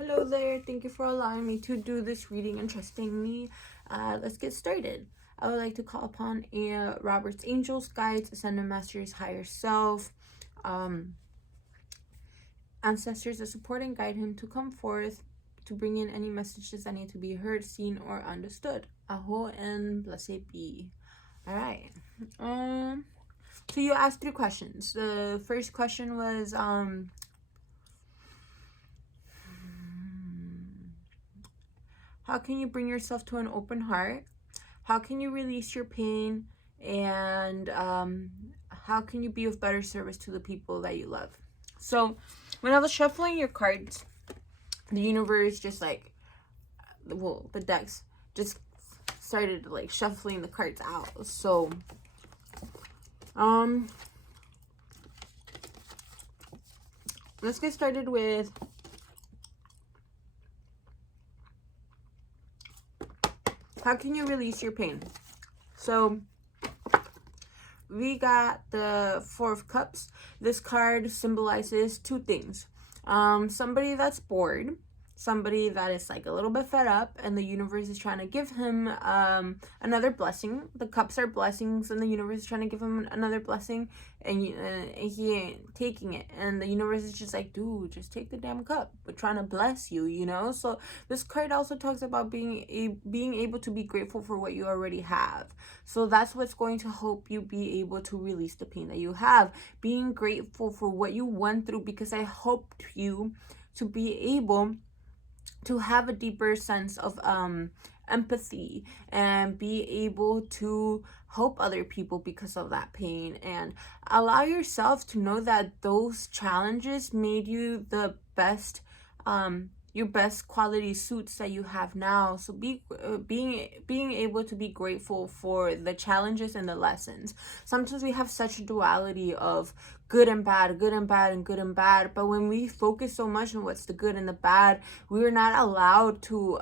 Hello there, thank you for allowing me to do this reading and trusting me. Let's get started. I would like to call upon Robert's angels, guides, ascended masters, higher self, ancestors that support and guide him to come forth to bring in any messages that need to be heard, seen, or understood. Aho and blessed be. All right. So you asked 3 questions. The first question was how can you bring yourself to an open heart? How can you release your pain? And how can you be of better service to the people that you love? So when I was shuffling your cards, the universe just like, well, the decks just started like shuffling the cards out. So let's get started with how can you release your pain? So we got the 4 of Cups. This card symbolizes 2 things. Somebody that's bored, somebody that is like a little bit fed up, and the universe is trying to give him another blessing. The cups are blessings, and the universe is trying to give him another blessing, and he ain't taking it. And the universe is just like, dude, just take the damn cup. We're trying to bless you, you know? So this card also talks about being able to be grateful for what you already have. So that's what's going to help you be able to release the pain that you have. Being grateful for what you went through, because I helped you to be able to have a deeper sense of empathy and be able to help other people because of that pain, and allow yourself to know that those challenges made you the best, your best quality suits that you have now. So being able to be grateful for the challenges and the lessons. Sometimes we have such a duality of good and bad, good and bad, and good and bad, but when we focus so much on what's the good and the bad, we're not allowed to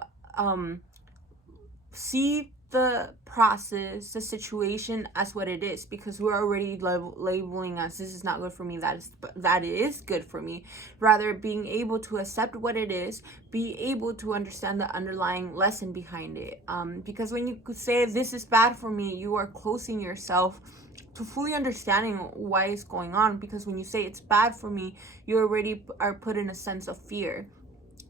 see the process, the situation as what it is, because we're already labeling us, this is not good for me, that is good for me. Rather, being able to accept what it is, be able to understand the underlying lesson behind it, because when you say this is bad for me, you are closing yourself to fully understanding why it's going on, because when you say it's bad for me, you already are put in a sense of fear.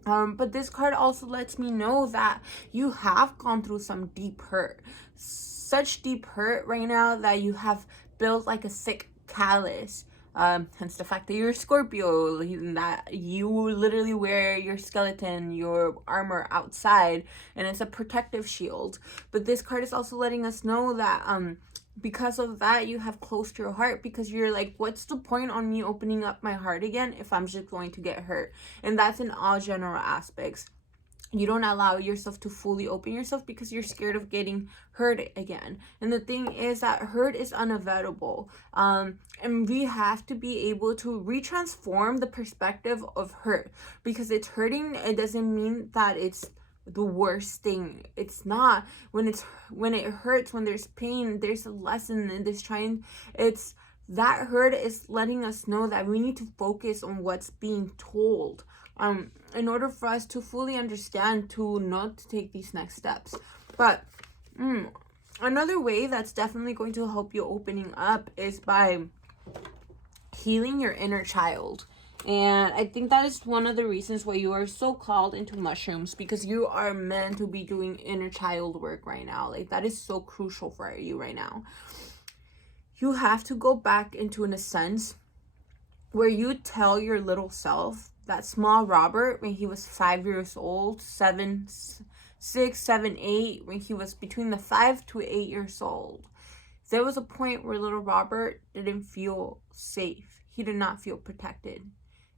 But this card also lets me know that you have gone through some deep hurt. Such deep hurt right now that you have built like a thick callus. Hence the fact that you're a Scorpio, that you literally wear your skeleton, your armor outside, and it's a protective shield. But this card is also letting us know that because of that, you have closed your heart, because you're like, what's the point on me opening up my heart again if I'm just going to get hurt? And that's in all general aspects. You don't allow yourself to fully open yourself because you're scared of getting hurt again. And the thing is that hurt is unavoidable, and we have to be able to retransform the perspective of hurt. Because it's hurting, it doesn't mean that it's the worst thing. It's not. When it hurts, when there's pain, there's a lesson, and it's that hurt is letting us know that we need to focus on what's being told, in order for us to fully understand, to not take these next steps. But another way that's definitely going to help you opening up is by healing your inner child. And I think that is one of the reasons why you are so called into mushrooms, because you are meant to be doing inner child work right now. Like, that is so crucial for you right now. You have to go back into, in a sense, where you tell your little self, that small Robert, when he was 5 years old, 6, 7, 8, when he was between the 5 to 8 years old, there was a point where little Robert didn't feel safe. He did not feel protected.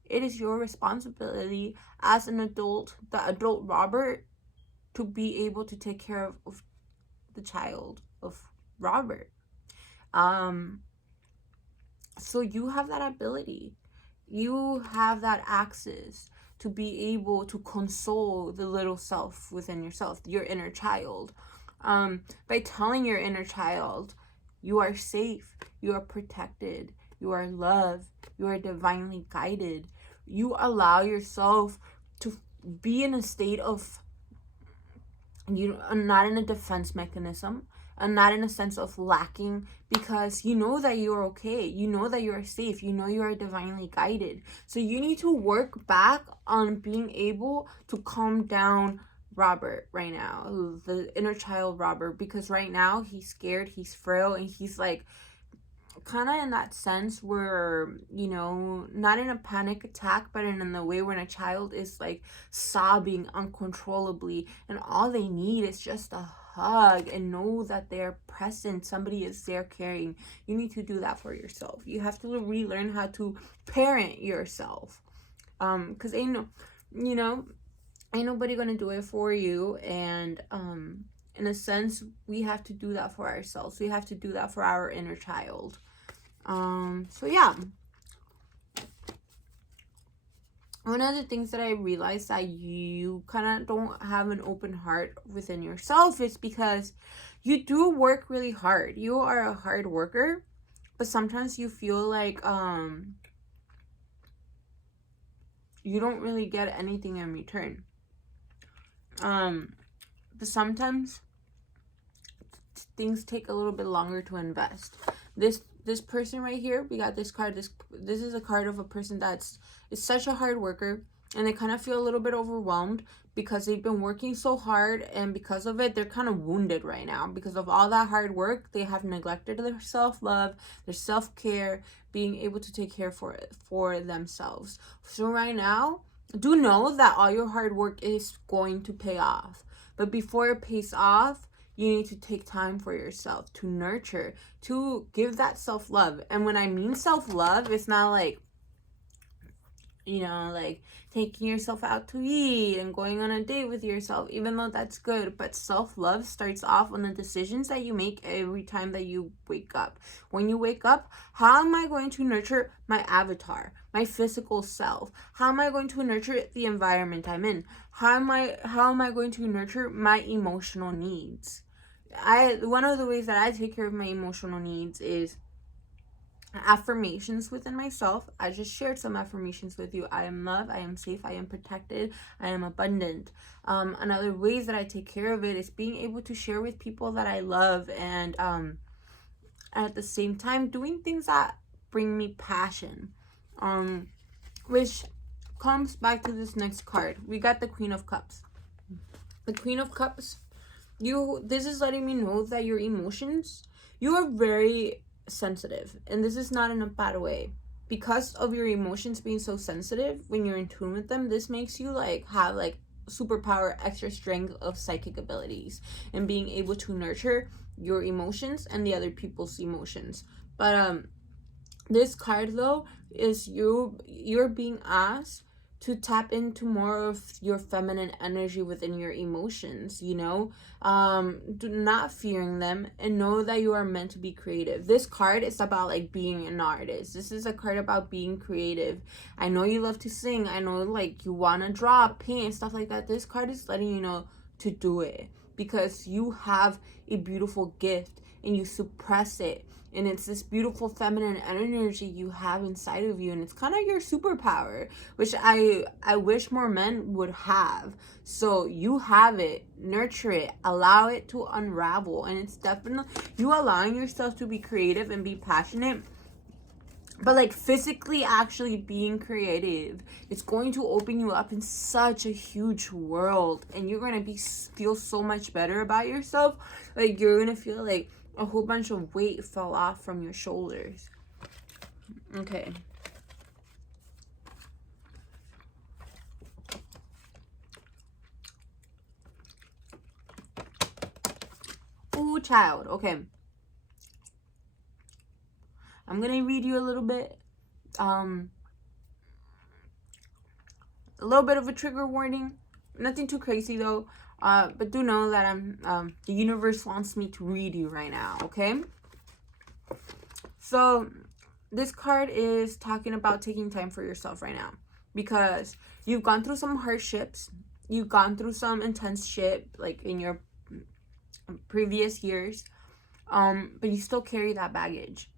It is your responsibility as an adult, the adult Robert, to be able to take care of the child of Robert. So you have that ability. You have that access to be able to console the little self within yourself, your inner child. By telling your inner child, you are safe, you are protected, you are loved, you are divinely guided. You allow yourself to be in a state of, you not in a defense mechanism, and not in a sense of lacking, because you know that you're okay, you know that you're safe, you know you are divinely guided. So you need to work back on being able to calm down Robert right now, the inner child Robert, because right now he's scared, he's frail, and he's like kind of in that sense where, you know, not in a panic attack, but in the way when a child is like sobbing uncontrollably and all they need is just a hug and know that they're present, somebody is there caring. You need to do that for yourself. You have to relearn how to parent yourself, because ain't nobody gonna do it for you. And in a sense, we have to do that for ourselves. We have to do that for our inner child. So yeah, one of the things that I realized that you kind of don't have an open heart within yourself is because you do work really hard. You are a hard worker, but sometimes you feel like you don't really get anything in return. But sometimes things take a little bit longer to invest. This person right here, we got this card. This is a card of a person is such a hard worker, and they kind of feel a little bit overwhelmed because they've been working so hard, and because of it, they're kind of wounded right now. Because of all that hard work, they have neglected their self-love, their self-care, being able to take care for themselves. So right now, do know that all your hard work is going to pay off. But before it pays off, you need to take time for yourself, to nurture, to give that self-love. And when I mean self-love, it's not like, you know, like taking yourself out to eat and going on a date with yourself, even though that's good. But self-love starts off on the decisions that you make every time that you wake up. When you wake up, how am I going to nurture my avatar, my physical self? How am I going to nurture the environment I'm in? How am I going to nurture my emotional needs? One of the ways that I take care of my emotional needs is affirmations within myself. I just shared some affirmations with you. I am loved, I am safe, I am protected, I am abundant. Another ways that I take care of it is being able to share with people that I love, and at the same time doing things that bring me passion, which comes back to this next card. We got the Queen of Cups. The Queen of Cups, this is letting me know that your emotions, you are very sensitive, and this is not in a bad way. Because of your emotions being so sensitive, when you're in tune with them, this makes you like have like superpower, extra strength of psychic abilities, and being able to nurture your emotions and the other people's emotions. But this card though is you're being asked to tap into more of your feminine energy within your emotions, you know, do not fearing them, and know that you are meant to be creative. This card is about like being an artist. This is a card about being creative. I know you love to sing. I know like you want to draw, paint, and stuff like that. This card is letting you know to do it, because you have a beautiful gift and you suppress it. And it's this beautiful feminine energy you have inside of you, and it's kind of your superpower, which I wish more men would have. So you have it, nurture it, allow it to unravel. And it's definitely you allowing yourself to be creative and be passionate, but like physically actually being creative. It's going to open you up in such a huge world, and you're going to feel so much better about yourself. Like you're going to feel like a whole bunch of weight fell off from your shoulders. Okay. Ooh, child. Okay. I'm going to read you a little bit. A little bit of a trigger warning. Nothing too crazy though. But do know that the universe wants me to read you right now, okay? So this card is talking about taking time for yourself right now, because you've gone through some hardships, you've gone through some intense shit like in your previous years, but you still carry that baggage.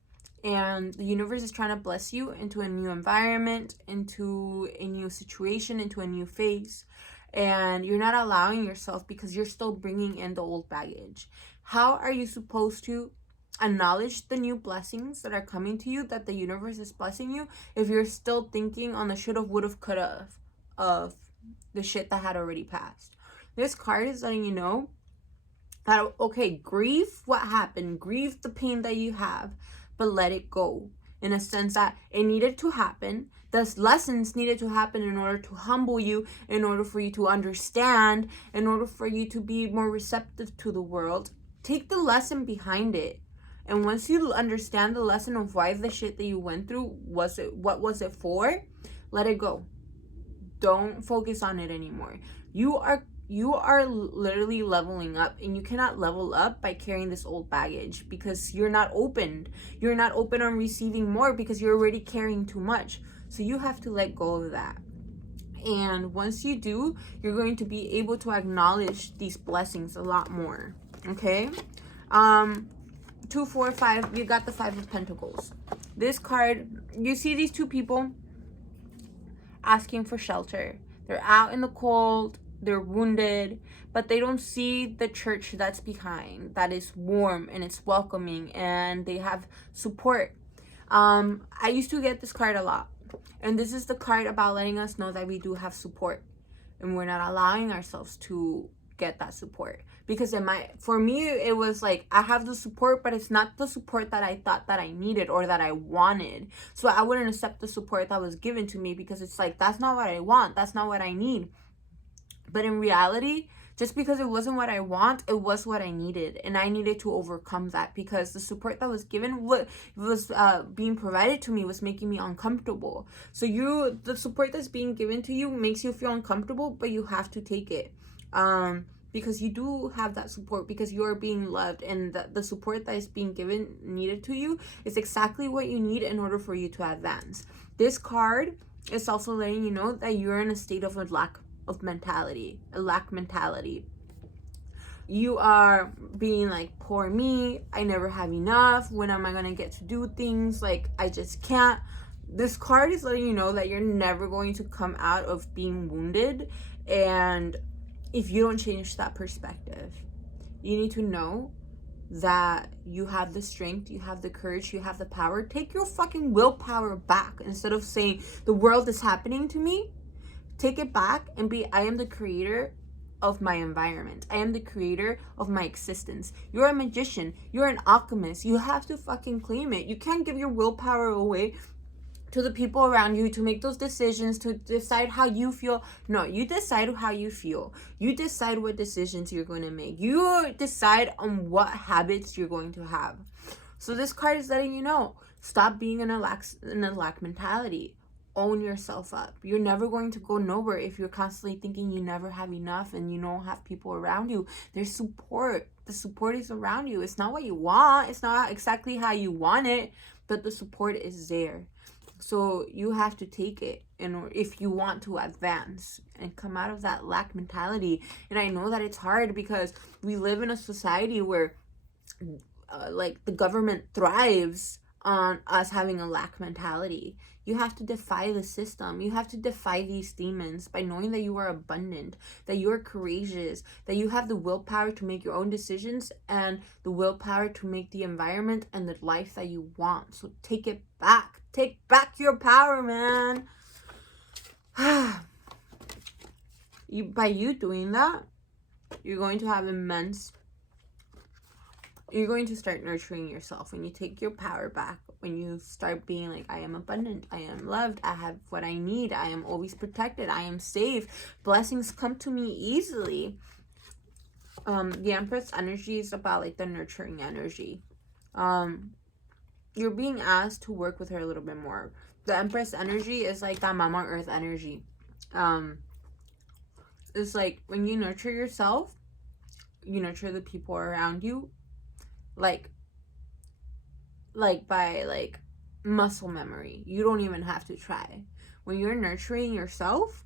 And the universe is trying to bless you into a new environment, into a new situation, into a new phase. And you're not allowing yourself because you're still bringing in the old baggage. How are you supposed to acknowledge the new blessings that are coming to you, that the universe is blessing you, if you're still thinking on the should've, would've, could've of the shit that had already passed? This card is letting you know that, okay, grieve what happened, grieve the pain that you have, but let it go, in a sense that it needed to happen. Those lessons needed to happen in order to humble you, in order for you to understand, in order for you to be more receptive to the world. Take the lesson behind it. And once you understand the lesson of why the shit that you went through, what was it for, let it go. Don't focus on it anymore. You are literally leveling up, and you cannot level up by carrying this old baggage, because you're not opened. You're not open on receiving more because you're already carrying too much. So you have to let go of that. And once you do, you're going to be able to acknowledge these blessings a lot more. Okay? 2, 4, 5, you got the 5 of Pentacles. This card, you see these two people asking for shelter. They're out in the cold, they're wounded, but they don't see the church that's behind, that is warm and it's welcoming, and they have support. I used to get this card a lot, and this is the card about letting us know that we do have support, and we're not allowing ourselves to get that support. Because for me, it was like, I have the support, but it's not the support that I thought that I needed or that I wanted. So I wouldn't accept the support that was given to me, because it's like, that's not what I want, that's not what I need. But in reality, just because it wasn't what I want, it was what I needed, and I needed to overcome that, because the support that was given, what was being provided to me, was making me uncomfortable. So the support that's being given to you makes you feel uncomfortable, but you have to take it, because you do have that support, because you are being loved, and the support that is being needed to you is exactly what you need in order for you to advance. This card is also letting you know that you're in a state of a lack mentality. You are being like, poor me, I never have enough, when am I gonna get to do things, like, I just can't. This card is letting you know that you're never going to come out of being wounded, and if you don't change that perspective, you need to know that you have the strength, you have the courage, you have the power. Take your fucking willpower back. Instead of saying the world is happening to me, take it back and be, I am the creator of my environment. I am the creator of my existence. You're a magician. You're an alchemist. You have to fucking claim it. You can't give your willpower away to the people around you to make those decisions, to decide how you feel. No, you decide how you feel. You decide what decisions you're going to make. You decide on what habits you're going to have. So this card is letting you know, stop being in a lack mentality. Own yourself up. You're never going to go nowhere if you're constantly thinking you never have enough and you don't have people around you. There's support. The support is around you. It's not what you want. It's not exactly how you want it, but the support is there. So you have to take it if you want to advance and come out of that lack mentality. And I know that it's hard, because we live in a society where like the government thrives on us having a lack mentality. You have to defy the system. You have to defy these demons by knowing that you are abundant, that you are courageous, that you have the willpower to make your own decisions, and the willpower to make the environment and the life that you want. So take it back. Take back your power, man. By you doing that, you're going to have you're going to start nurturing yourself. When you take your power back, when you start being like, I am abundant, I am loved, I have what I need, I am always protected, I am safe, blessings come to me easily. The Empress energy is about like the nurturing energy. You're being asked to work with her a little bit more. The Empress energy is like that Mama Earth energy. It's like when you nurture yourself, you nurture the people around you, like by like muscle memory. You don't even have to try. When you're nurturing yourself,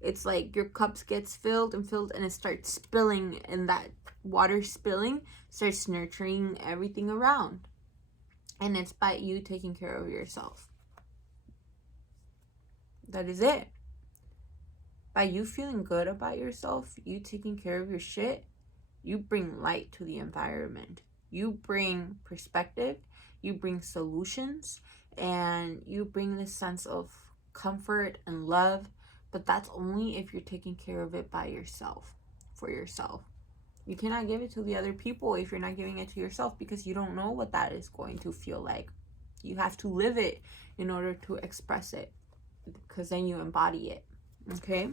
it's like your cups gets filled and it starts spilling, and that water spilling starts nurturing everything around. And it's by you taking care of yourself. That is it. By you feeling good about yourself, you taking care of your shit, you bring light to the environment. You bring perspective, you bring solutions, and you bring this sense of comfort and love. But that's only if you're taking care of it by yourself, for yourself. You cannot give it to the other people if you're not giving it to yourself, because you don't know what that is going to feel like. You have to live it in order to express it, because then you embody it. Okay?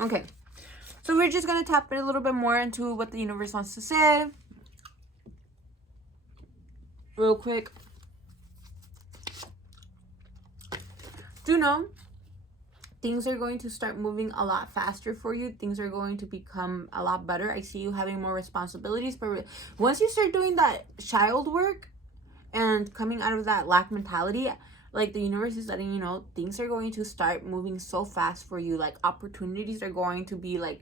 Okay. So we're just going to tap it a little bit more into what the universe wants to say. Real quick. Do know things are going to start moving a lot faster for you. Things are going to become a lot better. I see you having more responsibilities. But once you start doing that child work and coming out of that lack mentality, like the universe is letting you know, things are going to start moving so fast for you. Like opportunities are going to be like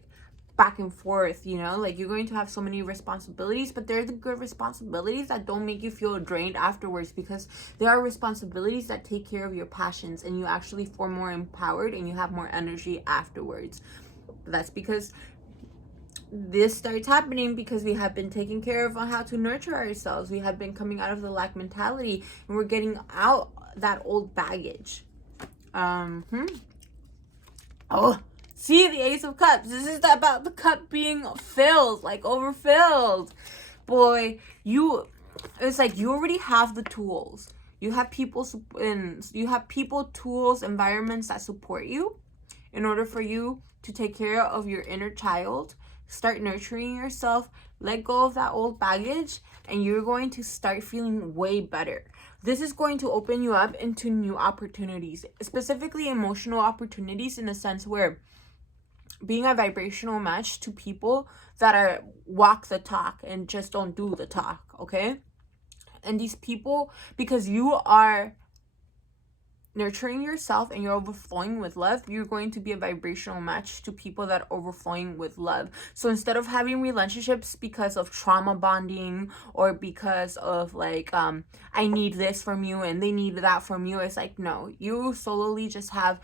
back and forth, you know, like you're going to have so many responsibilities, but they're the good responsibilities that don't make you feel drained afterwards, because there are responsibilities that take care of your passions and you actually feel more empowered and you have more energy afterwards. That's because this starts happening because we have been taking care of on how to nurture ourselves. We have been coming out of the lack mentality and we're getting out that old baggage. Oh, see, the Ace of Cups. This is about the cup being filled, like overfilled. Boy, it's like you already have the tools. You have people, tools, environments that support you in order for you to take care of your inner child, start nurturing yourself, let go of that old baggage, and you're going to start feeling way better. This is going to open you up into new opportunities, specifically emotional opportunities, in a sense where being a vibrational match to people that are walk the talk and just don't do the talk, okay? And these people, because you are nurturing yourself and you're overflowing with love, you're going to be a vibrational match to people that are overflowing with love. So instead of having relationships because of trauma bonding or because of like I need this from you and they need that from you, it's like, no, you solely just have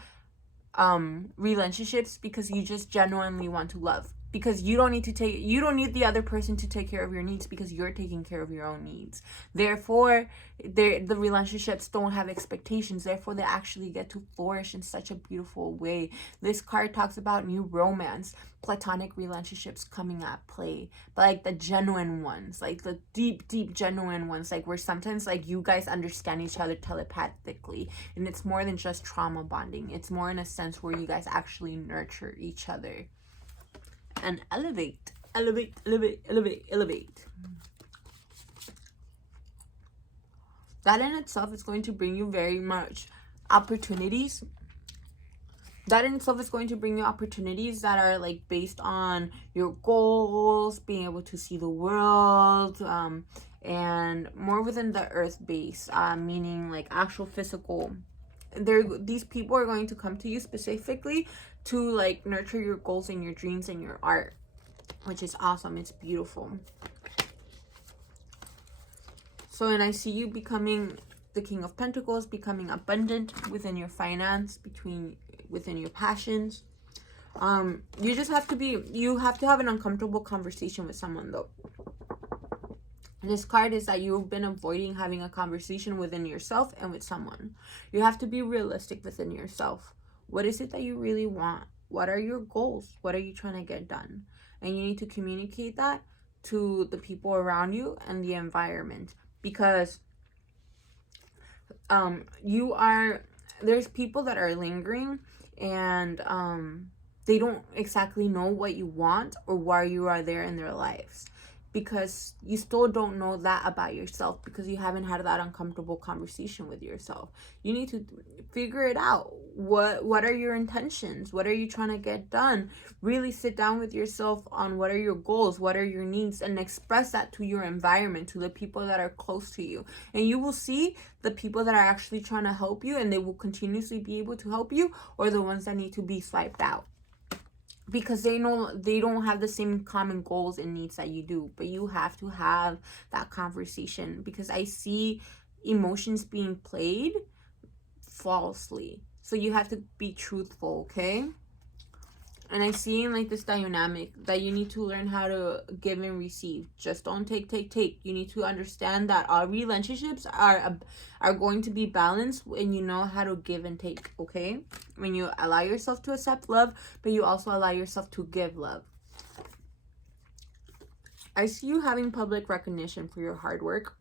relationships because you just genuinely want to love, because you don't need the other person to take care of your needs, because you're taking care of your own needs. Therefore, the relationships don't have expectations. Therefore, they actually get to flourish in such a beautiful way. This card talks about new romance, platonic relationships coming at play, but like the genuine ones, like the deep genuine ones, like where sometimes like you guys understand each other telepathically, and it's more than just trauma bonding. It's more in a sense where you guys actually nurture each other and elevate. That in itself is going to bring you very much opportunities. That in itself is going to bring you opportunities that are like based on your goals, being able to see the world, and more within the earth base, meaning like actual physical. These people are going to come to you specifically to like nurture your goals and your dreams and your art, which is awesome. It's beautiful. So, and I see you becoming the King of Pentacles, becoming abundant within your finance, within your passions. You have to have an uncomfortable conversation with someone though. This card is that you've been avoiding having a conversation within yourself and with someone. You have to be realistic within yourself. What is it that you really want? What are your goals? What are you trying to get done? And you need to communicate that to the people around you and the environment, because there's people that are lingering and they don't exactly know what you want or why you are there in their lives, because you still don't know that about yourself, because you haven't had that uncomfortable conversation with yourself. You need to figure it out. What are your intentions? What are you trying to get done? Really sit down with yourself on what are your goals, what are your needs, and express that to your environment, to the people that are close to you. And you will see the people that are actually trying to help you and they will continuously be able to help you, or the ones that need to be swiped out. because they don't have the same common goals and needs that you do. But you have to have that conversation, because I see emotions being played falsely. So you have to be truthful, okay? And I see in like this dynamic that you need to learn how to give and receive. Just don't take. You need to understand that all relationships are going to be balanced when you know how to give and take, okay? When you allow yourself to accept love, but you also allow yourself to give love. I see you having public recognition for your hard work,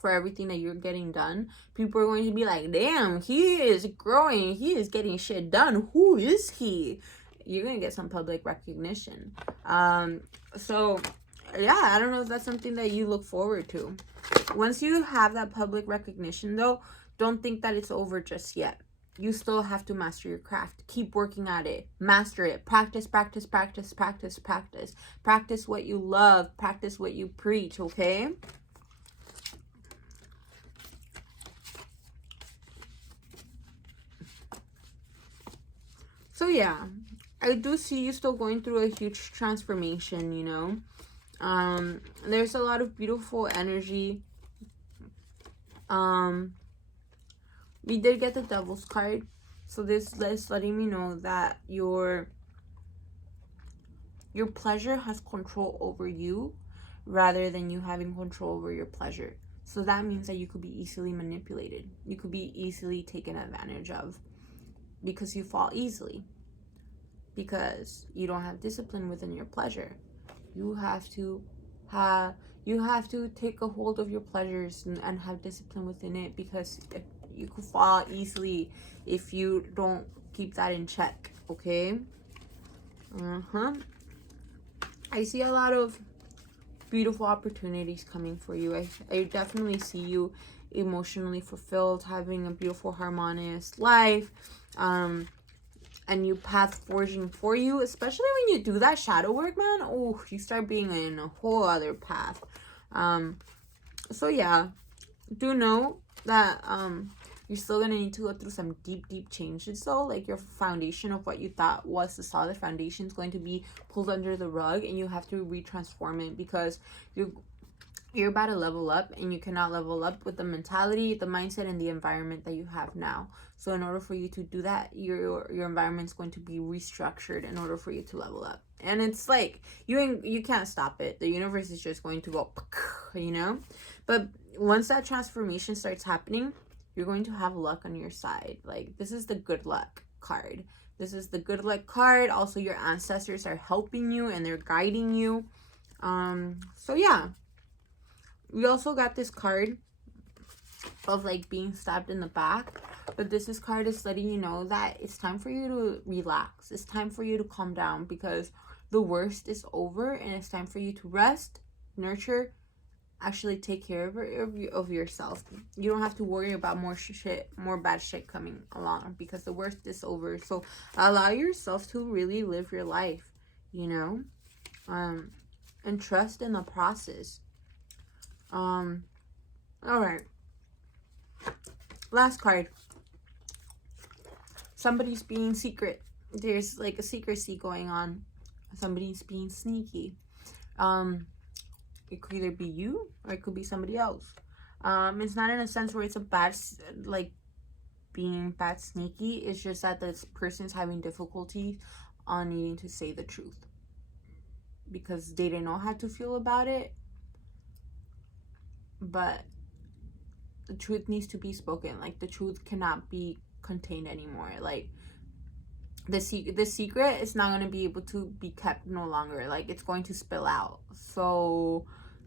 for everything that you're getting done. People are going to be like, damn, he is growing. He is getting shit done. Who is he? You're going to get some public recognition. So, yeah, I don't know if that's something that you look forward to. Once you have that public recognition, though, don't think that it's over just yet. You still have to master your craft. Keep working at it. Master it. Practice. Practice what you love. Practice what you preach, okay? So, yeah. I do see you still going through a huge transformation, you know. There's a lot of beautiful energy. We did get the Devil's card. So this is letting me know that your pleasure has control over you rather than you having control over your pleasure. So that means that you could be easily manipulated. You could be easily taken advantage of because you fall easily. Because you don't have discipline within your pleasure. You have to take a hold of your pleasures and have discipline within it, because you could fall easily if you don't keep that in check, okay? I see a lot of beautiful opportunities coming for you. I definitely see you emotionally fulfilled, having a beautiful harmonious life, and new path forging for you, especially when you do that shadow work, man. Oh, you start being in a whole other path. So yeah, do know that you're still gonna need to go through some deep changes, though. Like, your foundation of what you thought was the solid foundation is going to be pulled under the rug, and you have to retransform it, because you're about to level up, and you cannot level up with the mentality, the mindset, and the environment that you have now. So in order for you to do that, your environment's going to be restructured in order for you to level up. And it's like, you can't stop it. The universe is just going to go, you know? But once that transformation starts happening, you're going to have luck on your side. Like, this is the good luck card. This is the good luck card. Also, your ancestors are helping you and they're guiding you. So yeah. We also got this card of like being stabbed in the back, but this card is letting you know that it's time for you to relax. It's time for you to calm down, because the worst is over, and it's time for you to rest, nurture, actually take care of yourself. You don't have to worry about more bad shit coming along, because the worst is over. So allow yourself to really live your life, you know, and trust in the process. All right. Last card. Somebody's being secret. There's like a secrecy going on. Somebody's being sneaky. It could either be you or it could be somebody else. It's not in a sense where it's a bad, like, being bad sneaky. It's just that this person's having difficulty on needing to say the truth, because they didn't know how to feel about it. But the truth needs to be spoken. Like, the truth cannot be contained anymore. Like, the secret is not going to be able to be kept no longer. Like, it's going to spill out. So,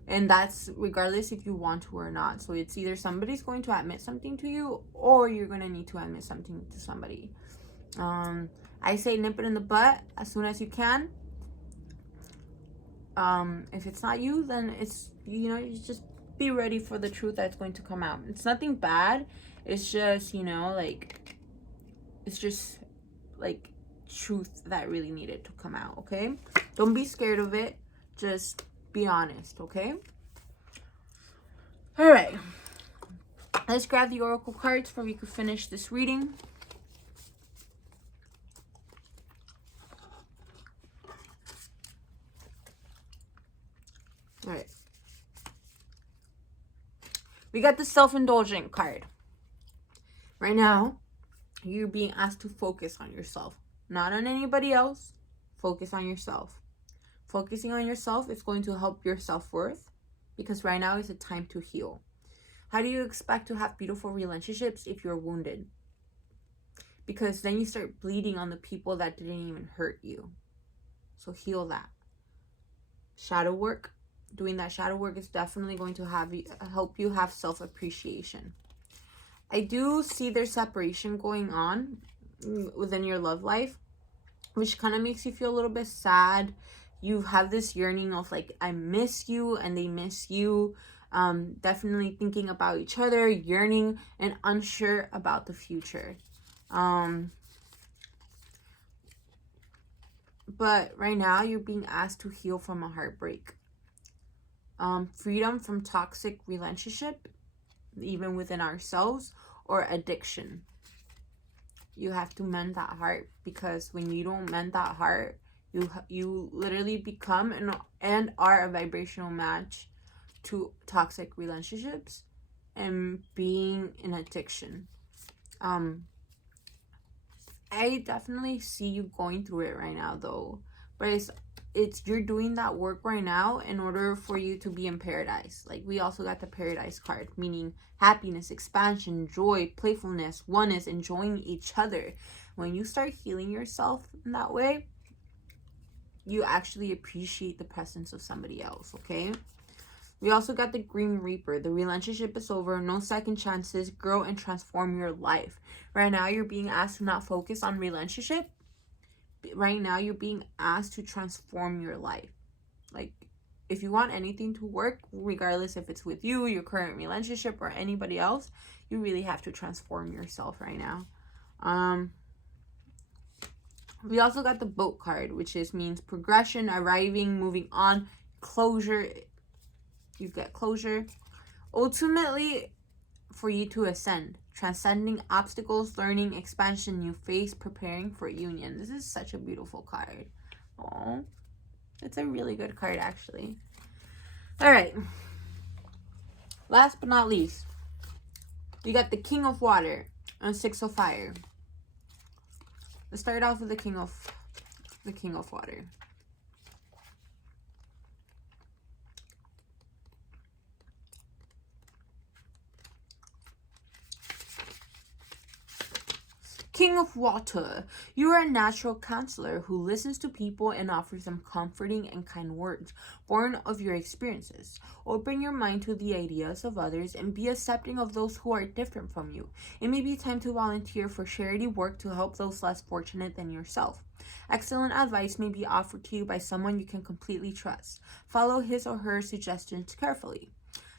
and that's regardless if you want to or not. So it's either somebody's going to admit something to you, or you're going to need to admit something to somebody. I say nip it in the butt as soon as you can. If it's not you, then it's, you know, you just be ready for the truth that's going to come out. It's nothing bad. It's just, you know, like, it's just like truth that really needed to come out, okay? Don't be scared of it. Just be honest, okay? All right. Let's grab the oracle cards before we could finish this reading. We got the self-indulgent card. Right now, you're being asked to focus on yourself, not on anybody else. Focus on yourself. Focusing on yourself is going to help your self-worth, because right now is a time to heal. How do you expect to have beautiful relationships if you're wounded? Because then you start bleeding on the people that didn't even hurt you. So heal that. Shadow work. Doing that shadow work is definitely going to help you have self-appreciation. I do see there's separation going on within your love life, which kind of makes you feel a little bit sad. You have this yearning of like, I miss you and they miss you. Definitely thinking about each other, yearning and unsure about the future. But right now you're being asked to heal from a heartbreak. Freedom from toxic relationship, even within ourselves, or addiction. You have to mend that heart, because when you don't mend that heart, you literally become and are a vibrational match to toxic relationships and being in addiction. I definitely see you going through it right now though, but it's you're doing that work right now in order for you to be in paradise. Like, we also got the paradise card, meaning happiness, expansion, joy, playfulness, oneness, enjoying each other. When you start healing yourself in that way, you actually appreciate the presence of somebody else, okay? We also got the Green Reaper. The relationship is over. No second chances. Grow and transform your life. Right now, you're being asked to not focus on relationship. Right now, you're being asked to transform your life. Like, if you want anything to work, regardless if it's with you, your current relationship, or anybody else, you really have to transform yourself right now. We also got the Boat card, which means progression, arriving, moving on, closure. You get closure. Ultimately, for you to ascend, transcending obstacles, learning, expansion, new phase, preparing for union. This is such a beautiful card. Oh, it's a really good card, actually. All right. Last but not least, we got the King of Water and Six of Fire. Let's start off with the King of Water. King of Water, you are a natural counselor who listens to people and offers them comforting and kind words, born of your experiences. Open your mind to the ideas of others and be accepting of those who are different from you. It may be time to volunteer for charity work to help those less fortunate than yourself. Excellent advice may be offered to you by someone you can completely trust. Follow his or her suggestions carefully.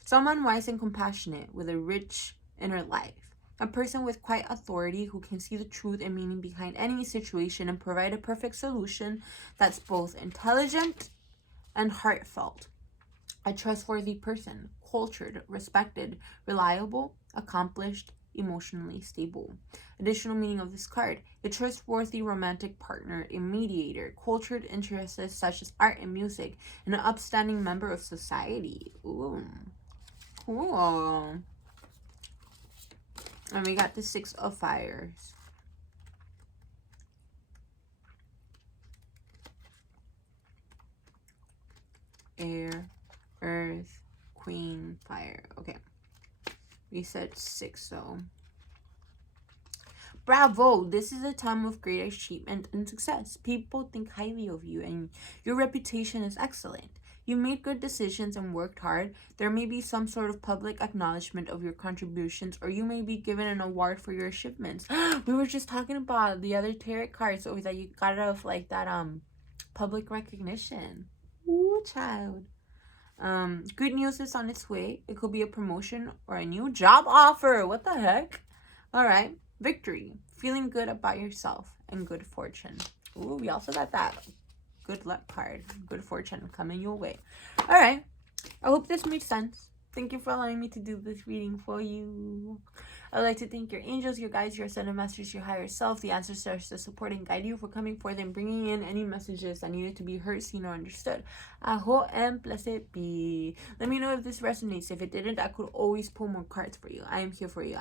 Someone wise and compassionate with a rich inner life. A person with quiet authority who can see the truth and meaning behind any situation and provide a perfect solution that's both intelligent and heartfelt. A trustworthy person, cultured, respected, reliable, accomplished, emotionally stable. Additional meaning of this card: a trustworthy romantic partner, a mediator, cultured interests such as art and music, and an upstanding member of society. Ooh, cool. And we got the Six of Fires. Air, Earth, Queen, Fire. Okay. We said 6 though. Bravo! This is a time of great achievement and success. People think highly of you and your reputation is excellent. You made good decisions and worked hard. There may be some sort of public acknowledgement of your contributions, or you may be given an award for your achievements. We were just talking about the other tarot cards, or that you got out of like that public recognition. Ooh, child. Good news is on its way. It could be a promotion or a new job offer. What the heck? All right. Victory. Feeling good about yourself and good fortune. Ooh, we also got that good luck card. Good fortune coming your way. All right. I hope this made sense. Thank you for allowing me to do this reading for you. I would like to thank your angels, your guides, your ascended masters, your higher self, the ancestors to support and guide you for coming forth and bringing in any messages that needed to be heard, seen, or understood. Aho and blessed be. Let me know if this resonates. If it didn't, I could always pull more cards for you. I am here for you.